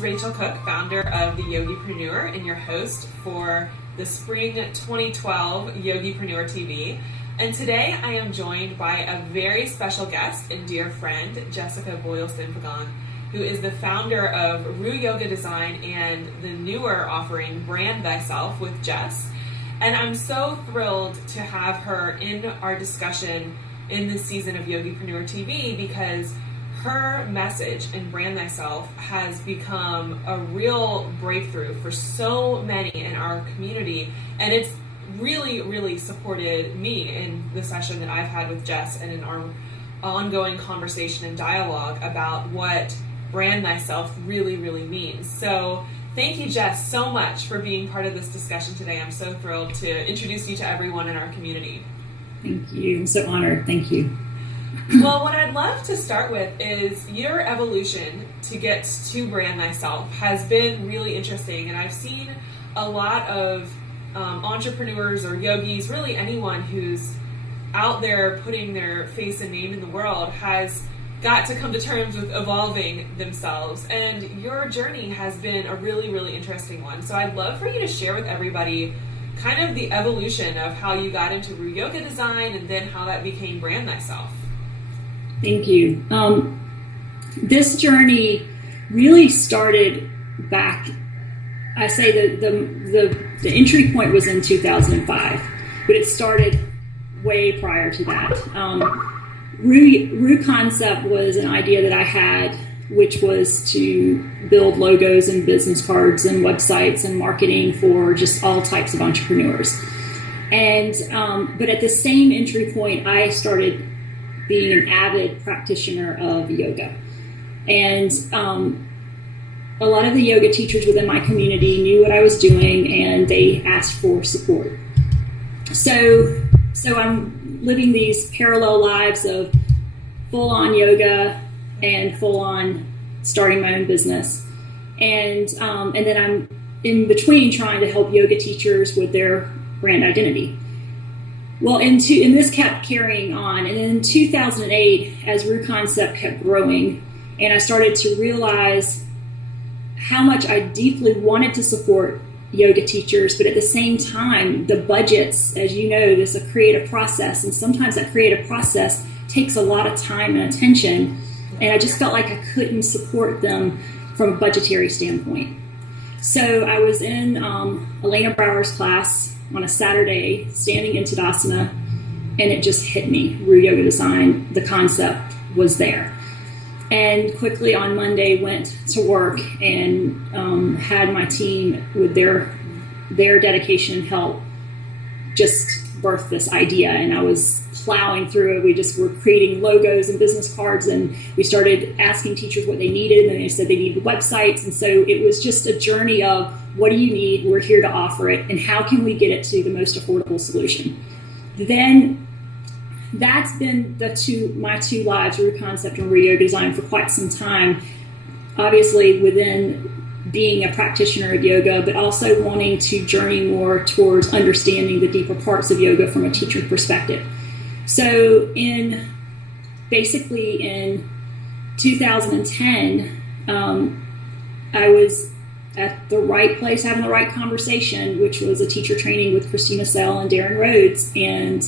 Rachel Cook, founder of the Yogipreneur and your host for the Spring 2012 Yogipreneur TV. And today I am joined by a very special guest and dear friend, Jessica Boylston Fagonde, who is the founder of Rue Yoga Design and the newer offering Brand Thyself with Jess. And I'm so thrilled to have her in our discussion in this season of Yogipreneur TV because her message in Brand Thyself has become a real breakthrough for so many in our community, and it's really supported me in the session that I've had with Jess and in our ongoing conversation and dialogue about what Brand Thyself really means. So thank you, Jess, so much for being part of this discussion today. I'm so thrilled to introduce you to everyone in our community. Thank you. I'm so honored. Thank you. Well, what I'd love to start with is your evolution to get to Brand Thyself has been really interesting, and I've seen a lot of entrepreneurs or yogis, really anyone who's out there putting their face and name in the world has got to come to terms with evolving themselves, and your journey has been a really interesting one. So I'd love for you to share with everybody kind of the evolution of how you got into Rue Yoga Design and then how that became Brand Thyself. Thank you. This journey really started back, I say the entry point was in 2005, but it started way prior to that. Rue concept was an idea that I had, which was to build logos and business cards and websites and marketing for just all types of entrepreneurs. And but at the same entry point, I started being an avid practitioner of yoga. And a lot of the yoga teachers within my community knew what I was doing and they asked for support. So I'm living these parallel lives of full-on yoga and full-on starting my own business. And then I'm in between trying to help yoga teachers with their brand identity. Well, and this kept carrying on. And in 2008, as Rue Concept kept growing, and I started to realize how much I deeply wanted to support yoga teachers, but at the same time, the budgets, as you know, there's a creative process, and sometimes that creative process takes a lot of time and attention, and I just felt like I couldn't support them from a budgetary standpoint. So I was in Elena Brower's class on a Saturday, standing in Tadasana, and it just hit me. Rue Yoga Design, the concept was there. And quickly on Monday went to work and had my team with their dedication and help just birth this idea. And I was plowing through it. We just were creating logos and business cards, and we started asking teachers what they needed, and they said they needed websites. And so it was just a journey of, what do you need? We're here to offer it, and how can we get it to the most affordable solution? Then that's been my two lives, Rue Concept and Rue Yoga Design, for quite some time. Obviously within being a practitioner of yoga, but also wanting to journey more towards understanding the deeper parts of yoga from a teacher perspective. So in 2010, I was at the right place having the right conversation, which was a teacher training with Christina Sell and Darren Rhodes. And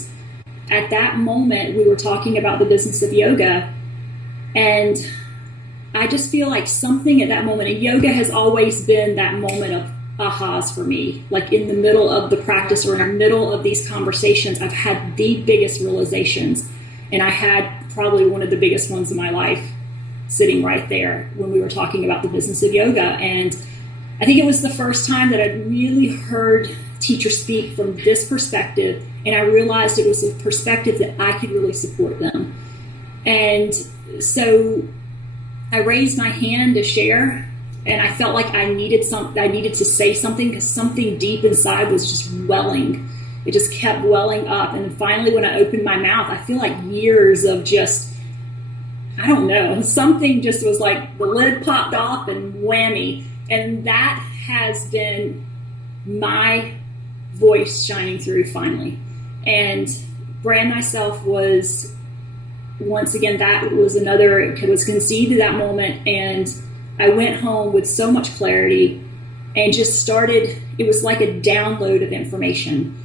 at that moment, we were talking about the business of yoga. And I just feel like something at that moment, and yoga has always been that moment of ahas for me. Like in the middle of the practice or in the middle of these conversations, I've had the biggest realizations. And I had probably one of the biggest ones in my life sitting right there when we were talking about the business of yoga. And I think it was the first time that I'd really heard teachers speak from this perspective, and I realized it was a perspective that I could really support them. And so I raised my hand to share, and I felt like I needed to say something, because something deep inside was just welling. It just kept welling up. And finally, when I opened my mouth, I feel like years of just, I don't know, something just was like the lid popped off and whammy. And that has been my voice shining through finally. And Brand Thyself was, once again, that was another, it was conceived at that moment. And I went home with so much clarity and just started, it was like a download of information.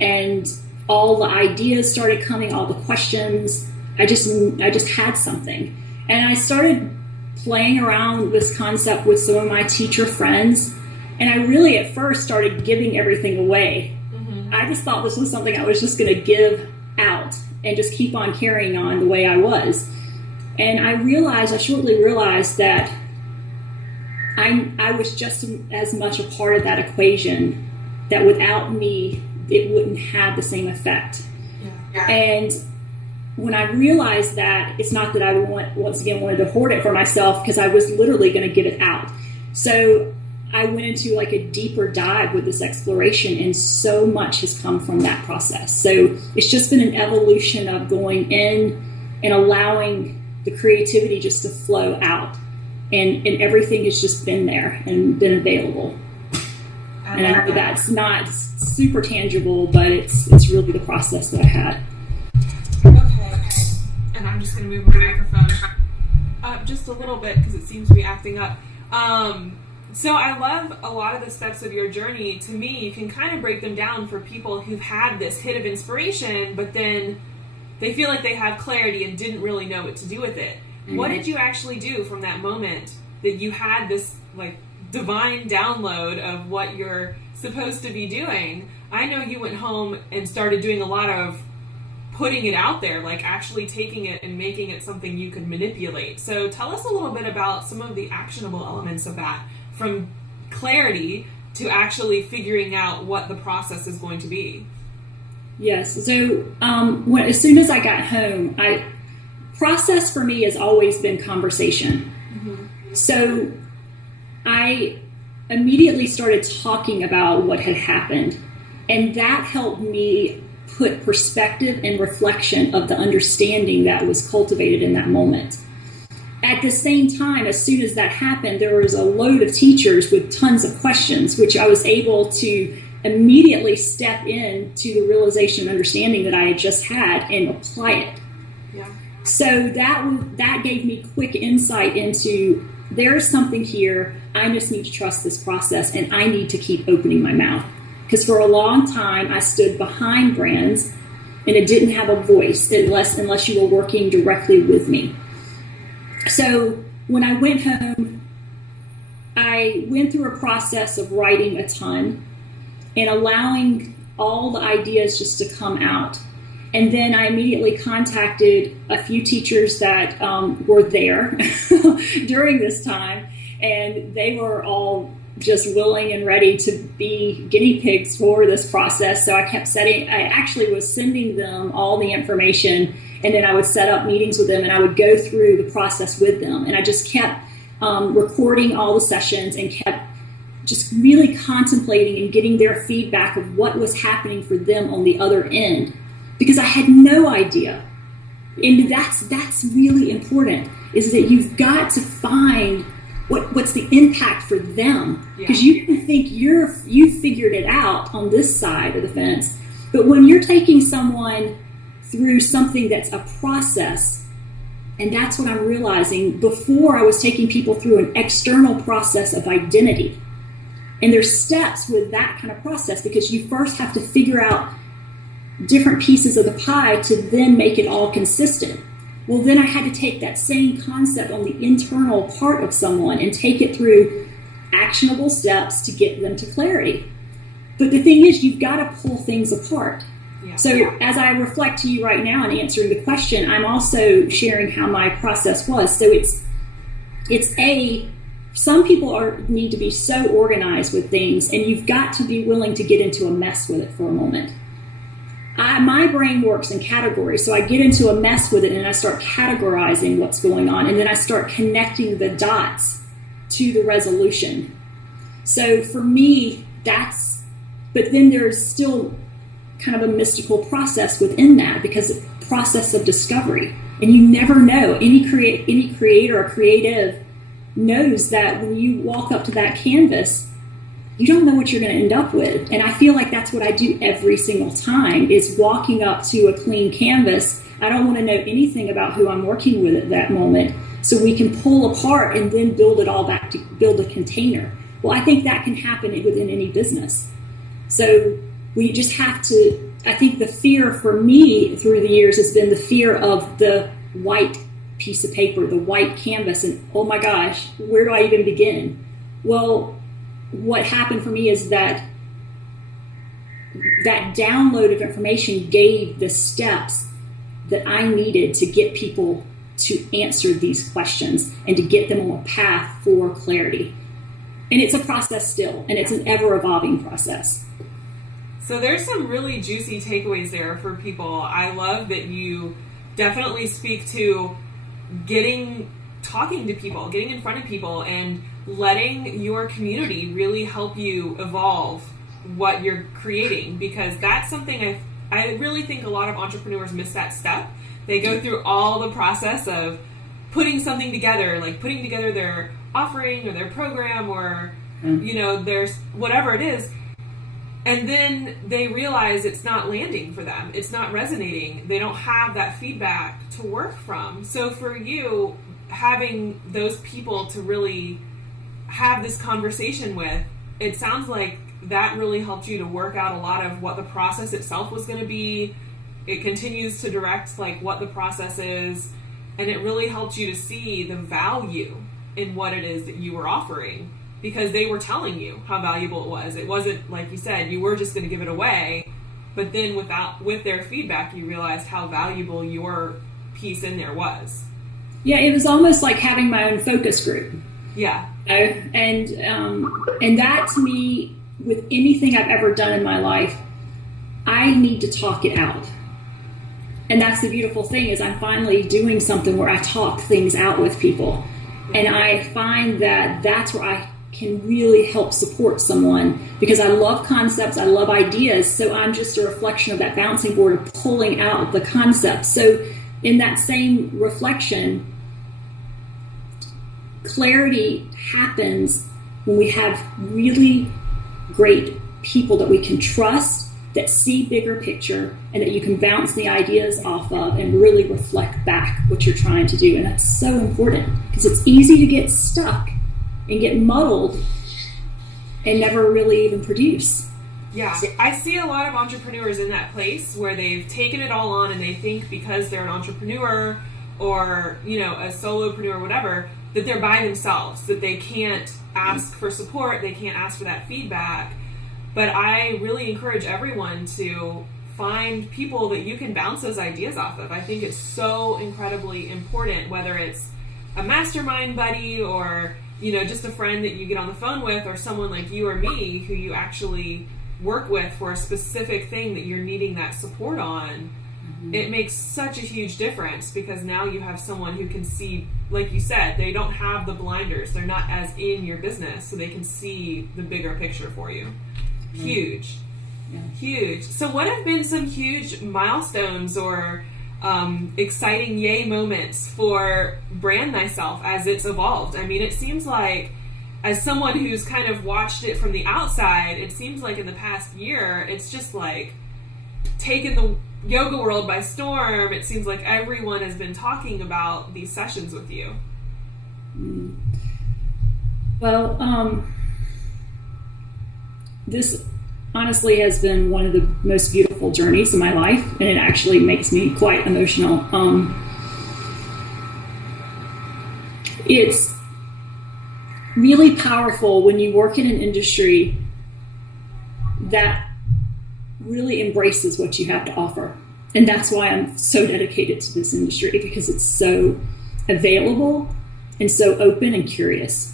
And all the ideas started coming, all the questions. I just had something. And I started playing around with this concept with some of my teacher friends. And I really at first started giving everything away. Mm-hmm. I just thought this was something I was just going to give out and just keep on carrying on the way I was. And I shortly realized that I was just as much a part of that equation, that without me, it wouldn't have the same effect. Yeah. And when I realized that, it's not that I once again wanted to hoard it for myself, because I was literally going to give it out. So I went into like a deeper dive with this exploration, and so much has come from that process. So it's just been an evolution of going in and allowing the creativity just to flow out, and everything has just been there and been available. And I know that's not super tangible, but it's really the process that I had. Okay. And I'm just going to move my microphone up just a little bit because it seems to be acting up. So I love a lot of the steps of your journey. To me, you can kind of break them down for people who've had this hit of inspiration, but then they feel like they have clarity and didn't really know what to do with it. Mm-hmm. What did you actually do from that moment that you had this like divine download of what you're supposed to be doing? I know you went home and started doing a lot of putting it out there, like actually taking it and making it something you could manipulate. So tell us a little bit about some of the actionable elements of that, from clarity to actually figuring out what the process is going to be. Yes. So as soon as I got home, process for me has always been conversation. Mm-hmm. So I immediately started talking about what had happened, and that helped me put perspective and reflection of the understanding that was cultivated in that moment. At the same time, as soon as that happened, there was a load of teachers with tons of questions, which I was able to immediately step into the realization and understanding that I had just had and apply it. Yeah. So that gave me quick insight into, there's something here. I just need to trust this process, and I need to keep opening my mouth. Because for a long time, I stood behind brands, and it didn't have a voice unless you were working directly with me. So when I went home, I went through a process of writing a ton and allowing all the ideas just to come out. And then I immediately contacted a few teachers that were there during this time, and they were all just willing and ready to be guinea pigs for this process. So I actually was sending them all the information, and then I would set up meetings with them, and I would go through the process with them. And I just kept recording all the sessions and kept just really contemplating and getting their feedback of what was happening for them on the other end, because I had no idea. And that's really important, is that you've got to find what's the impact for them, because you can think you figured it out on this side of the fence, but when you're taking someone through something that's a process, and that's what I'm realizing. Before, I was taking people through an external process of identity, and there's steps with that kind of process, because you first have to figure out different pieces of the pie to then make it all consistent. Well, then I had to take that same concept on the internal part of someone and take it through actionable steps to get them to clarity. But the thing is, you've got to pull things apart. Yeah. So as I reflect to you right now and answering the question, I'm also sharing how my process was. So some people need to be so organized with things, and you've got to be willing to get into a mess with it for a moment. My brain works in categories, so I get into a mess with it, and I start categorizing what's going on, and then I start connecting the dots to the resolution. So for me, but then there's still kind of a mystical process within that, because it's a process of discovery, and you never know. Any creator or creative knows that when you walk up to that canvas, you don't know what you're going to end up with. And I feel like that's what I do every single time, is walking up to a clean canvas. I don't want to know anything about who I'm working with at that moment. so we can pull apart and then build it all back to build a container. Well, I think that can happen within any business. So we just have to, I think the fear for me through the years has been the fear of the white piece of paper, the white canvas, and oh my gosh, where do I even begin? Well, what happened for me is that download of information gave the steps that I needed to get people to answer these questions and to get them on a path for clarity. And it's a process still, and it's an ever-evolving process. So there's some really juicy takeaways there for people. I love that you definitely speak to talking to people, getting in front of people, and letting your community really help you evolve what you're creating, because that's something I really think a lot of entrepreneurs miss that step. They go through all the process of putting something together, like putting together their offering or their program or, their whatever it is. And then they realize it's not landing for them. It's not resonating. They don't have that feedback to work from. So for you, having those people to really have this conversation with, it sounds like that really helped you to work out a lot of what the process itself was going to be. It continues to direct like what the process is, and it really helped you to see the value in what it is that you were offering, because they were telling you how valuable it was. It wasn't like you said you were just going to give it away, but then with their feedback you realized how valuable your piece in there was. Yeah, it was almost like having my own focus group. Yeah. And that to me, with anything I've ever done in my life, I need to talk it out. And that's the beautiful thing, is I'm finally doing something where I talk things out with people. And I find that that's where I can really help support someone, because I love concepts, I love ideas. So I'm just a reflection of that bouncing board of pulling out the concepts. So in that same reflection, clarity happens when we have really great people that we can trust, that see bigger picture, and that you can bounce the ideas off of and really reflect back what you're trying to do. And that's so important, because it's easy to get stuck and get muddled and never really even produce. Yeah, I see a lot of entrepreneurs in that place where they've taken it all on and they think because they're an entrepreneur or, a solopreneur or whatever, that they're by themselves, that they can't ask for support, they can't ask for that feedback. But I really encourage everyone to find people that you can bounce those ideas off of. I think it's so incredibly important, whether it's a mastermind buddy or, just a friend that you get on the phone with, or someone like you or me who you actually work with for a specific thing that you're needing that support on. Mm-hmm. It makes such a huge difference, because now you have someone who can see, like you said, they don't have the blinders. They're not as in your business, so they can see the bigger picture for you. Huge. Yeah. Huge. So what have been some huge milestones or exciting yay moments for Brand Thyself as it's evolved? I mean, it seems like, as someone who's kind of watched it from the outside, it seems like in the past year, it's just like taken the yoga world by storm. It seems like everyone has been talking about these sessions with you. Well, this honestly has been one of the most beautiful journeys of my life, and it actually makes me quite emotional. It's really powerful when you work in an industry that really embraces what you have to offer. And that's why I'm so dedicated to this industry, because it's so available and so open and curious.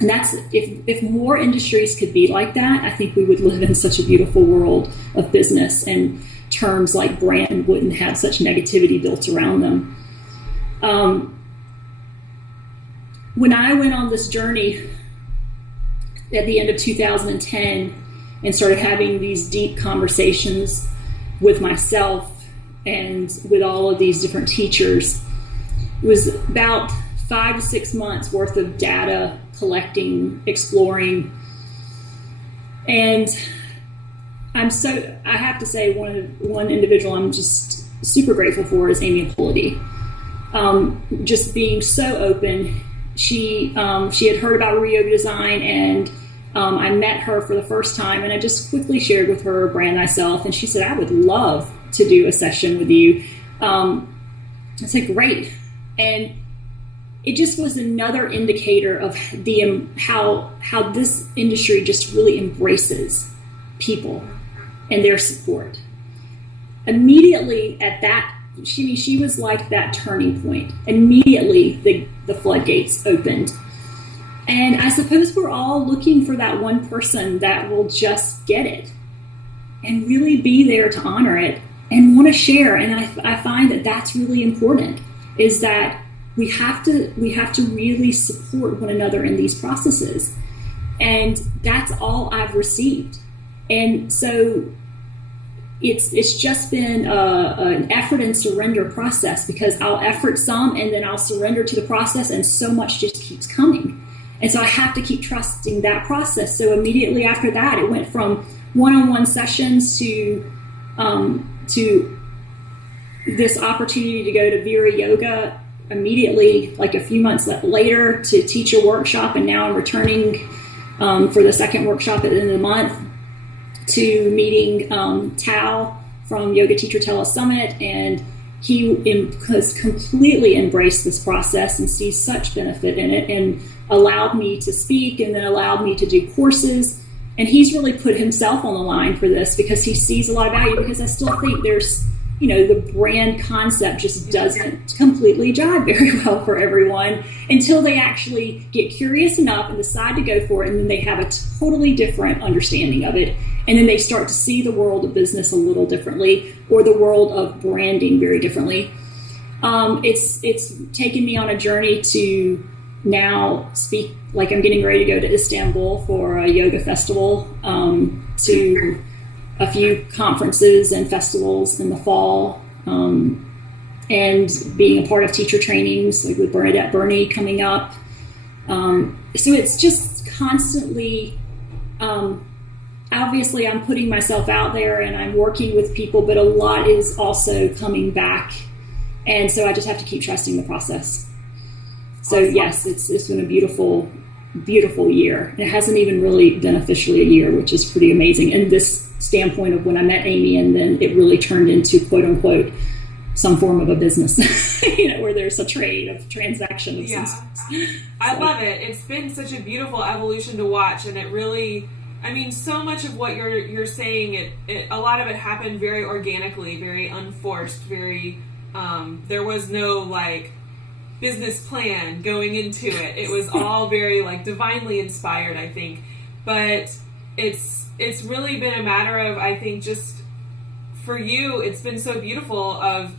And that's, if more industries could be like that, I think we would live in such a beautiful world of business, and terms like brand wouldn't have such negativity built around them. When I went on this journey at the end of 2010 and started having these deep conversations with myself and with all of these different teachers, it was about 5 to 6 months worth of data collecting, exploring. And I have to say, one individual I'm just super grateful for is Amy Polity. just being so open. She had heard about yoga design, and I met her for the first time, and I just quickly shared with her Brand Thyself, and she said, I would love to do a session with you. I said, great. And it just was another indicator of how this industry just really embraces people and their support. Immediately at that, she was like that turning point. Immediately the floodgates opened. And I suppose we're all looking for that one person that will just get it and really be there to honor it and want to share. And I find that that's really important, is that we have to really support one another in these processes. And that's all I've received. And so it's just been an effort and surrender process, because I'll effort some and then I'll surrender to the process, and so much just keeps coming. And so I have to keep trusting that process. So immediately after that, it went from one-on-one sessions to this opportunity to go to Vira Yoga immediately, like a few months later, to teach a workshop. And now I'm returning for the second workshop at the end of the month, to meeting Tao from Yoga Teacher Tele Summit. And he has completely embraced this process and sees such benefit in it, and allowed me to speak, and then allowed me to do courses. And he's really put himself on the line for this, because he sees a lot of value, because I still think there's, the brand concept just doesn't completely jive very well for everyone until they actually get curious enough and decide to go for it. And then they have a totally different understanding of it. And then they start to see the world of business a little differently, or the world of branding very differently. It's taken me on a journey to now speak, like I'm getting ready to go to Istanbul for a yoga festival, to a few conferences and festivals in the fall, and being a part of teacher trainings, like with Bernadette Burney coming up. So it's just constantly, obviously I'm putting myself out there and I'm working with people, but a lot is also coming back. And so I just have to keep trusting the process. So yes, it's been a beautiful, beautiful year. And it hasn't even really been officially a year, which is pretty amazing. And this standpoint of when I met Amy, and then it really turned into, quote unquote, some form of a business, where there's a trade of transaction. Yeah. I love it. It's been such a beautiful evolution to watch. And it really, so much of what you're saying, a lot of it happened very organically, very unforced, very, there was no business plan going into it. It was all very divinely inspired, I think. But it's really been a matter of, I think, just for you, it's been so beautiful of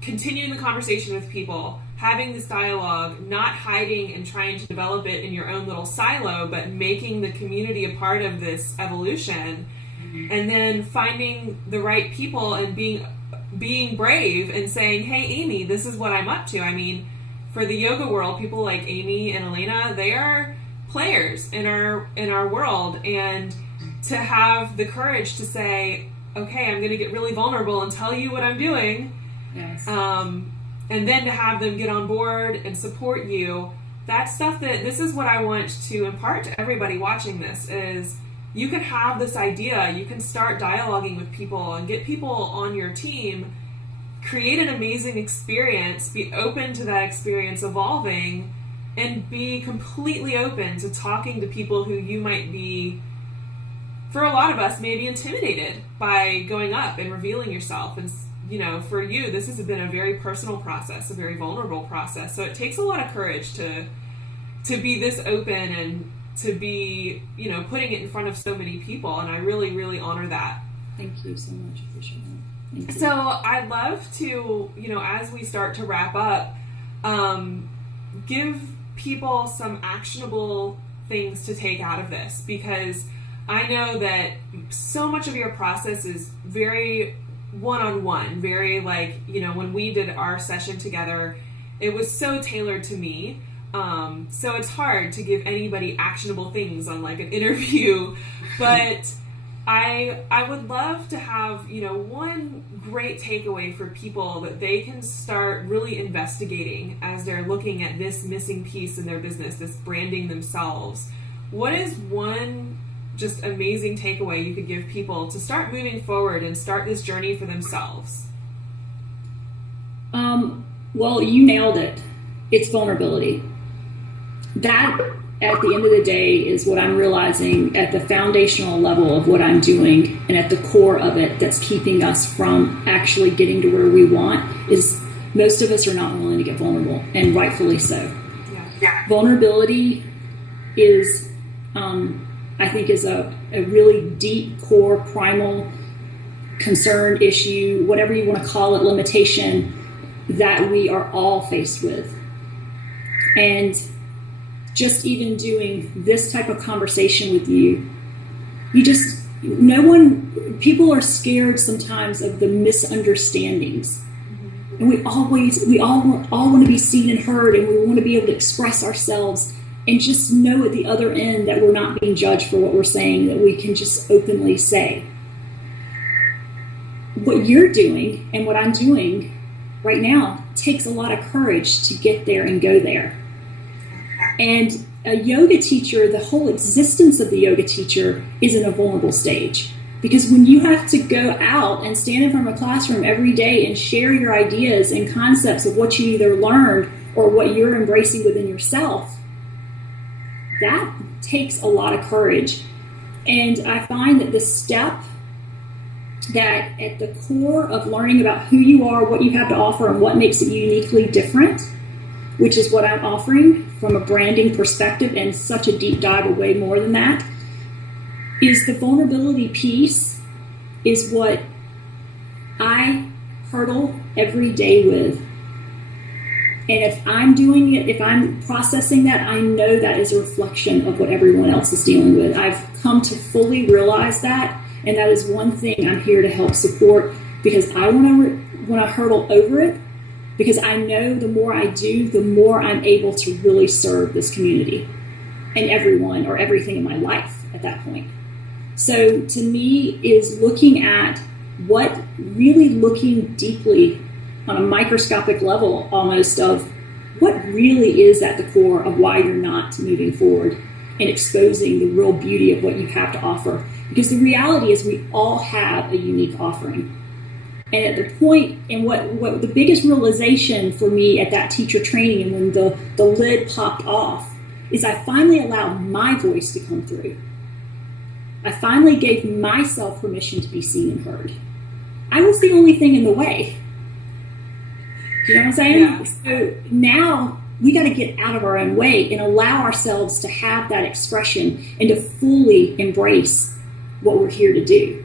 continuing the conversation with people, having this dialogue, not hiding and trying to develop it in your own little silo, but making the community a part of this evolution. Mm-hmm. And then finding the right people and being brave and saying, hey, Amy, this is what I'm up to. For the yoga world, people like Amy and Elena, they are players in our world, and to have the courage to say, okay, I'm going to get really vulnerable and tell you what I'm doing. Yes. And then to have them get on board and support you. That's stuff this is what I want to impart to everybody watching this, is you can have this idea, you can start dialoguing with people and get people on your team, create an amazing experience, be open to that experience evolving, and be completely open to talking to people who you might be, for a lot of us, maybe intimidated by going up and revealing yourself. And, for you, this has been a very personal process, a very vulnerable process. So it takes a lot of courage to be this open and to be, putting it in front of so many people. And I really, really honor that. Thank you so much. Appreciate it. So I'd love to, as we start to wrap up, give people some actionable things to take out of this, because I know that so much of your process is very one-on-one, very when we did our session together, it was so tailored to me. So it's hard to give anybody actionable things on an interview, but I would love to have, one great takeaway for people that they can start really investigating as they're looking at this missing piece in their business, this branding themselves. What is one just amazing takeaway you could give people to start moving forward and start this journey for themselves? Well, you nailed it. It's vulnerability. That, at the end of the day, is what I'm realizing at the foundational level of what I'm doing, and at the core of it that's keeping us from actually getting to where we want, is most of us are not willing to get vulnerable, and rightfully so. Yeah. Vulnerability is, I think, is a really deep, core, primal concern, issue, whatever you want to call it, limitation that we are all faced with. And just even doing this type of conversation with you, people are scared sometimes of the misunderstandings. And we all want to be seen and heard, and we want to be able to express ourselves, and just know at the other end that we're not being judged for what we're saying, that we can just openly say. What you're doing and what I'm doing right now takes a lot of courage to get there and go there. And a yoga teacher, the whole existence of the yoga teacher is in a vulnerable stage. Because when you have to go out and stand in front of a classroom every day and share your ideas and concepts of what you either learned or what you're embracing within yourself, that takes a lot of courage. And I find that the step that at the core of learning about who you are, what you have to offer, and what makes it uniquely different, which is what I'm offering from a branding perspective, and such a deep dive of way more than that, is the vulnerability piece is what I hurdle every day with. And if I'm doing it, if I'm processing that, I know that is a reflection of what everyone else is dealing with. I've come to fully realize that, and that is one thing I'm here to help support, because I want to hurdle over it, because I know the more I do, the more I'm able to really serve this community and everyone or everything in my life at that point. So to me is looking deeply on a microscopic level almost of what really is at the core of why you're not moving forward, and exposing the real beauty of what you have to offer. Because the reality is we all have a unique offering. And at the point, and what the biggest realization for me at that teacher training, and when the lid popped off, is I finally allowed my voice to come through. I finally gave myself permission to be seen and heard. I was the only thing in the way. You know what I'm saying? Yeah. So now we got to get out of our own way and allow ourselves to have that expression and to fully embrace what we're here to do.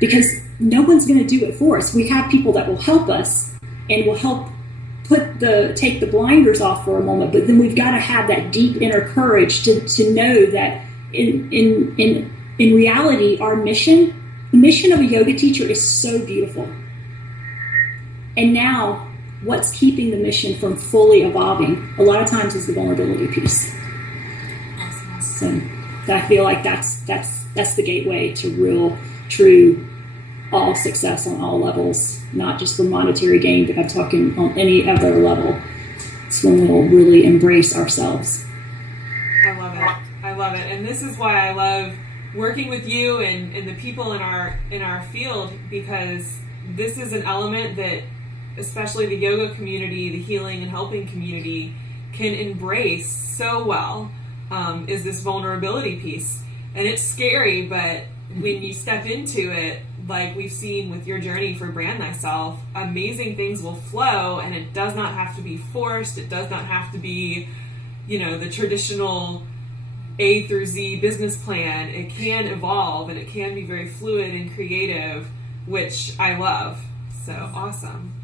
Because no one's going to do it for us. We have people that will help us and will help take the blinders off for a moment, but then we've got to have that deep inner courage to know that in reality, the mission of a yoga teacher is so beautiful. And now, what's keeping the mission from fully evolving a lot of times is the vulnerability piece. So I feel like that's the gateway to real, true, all success on all levels, not just for monetary gain, but I'm talking on any other level. It's when we'll really embrace ourselves. I love it. And this is why I love working with you and the people in our field, because this is an element that especially the yoga community, the healing and helping community, can embrace so well, is this vulnerability piece. And it's scary, but when you step into it, like we've seen with your journey for Brand Thyself, amazing things will flow, and it does not have to be forced. It does not have to be, the traditional A through Z business plan. It can evolve, and it can be very fluid and creative, which I love. So awesome.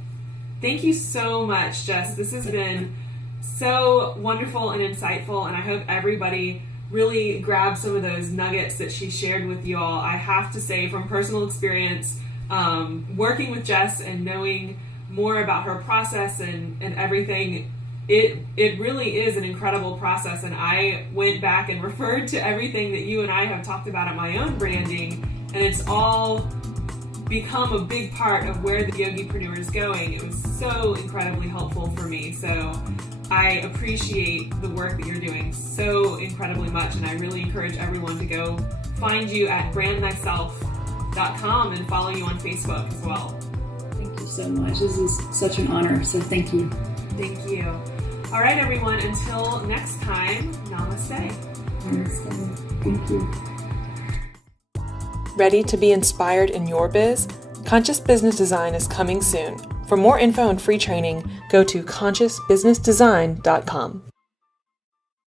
Thank you so much, Jess. This has been so wonderful and insightful, and I hope everybody really grabbed some of those nuggets that she shared with you all. I have to say, from personal experience, working with Jess and knowing more about her process and everything, it really is an incredible process. And I went back and referred to everything that you and I have talked about at my own branding, and it's all become a big part of where the Yogipreneur is going. It was so incredibly helpful for me. So I appreciate the work that you're doing so incredibly much, and I really encourage everyone to go find you at brandthyself.com and follow you on Facebook as well. Thank you so much. This is such an honor, so thank you. Thank you. All right, everyone, until next time, namaste. Namaste. Thank you. Ready to be inspired in your biz? Conscious Business Design is coming soon. For more info and free training, go to consciousbusinessdesign.com.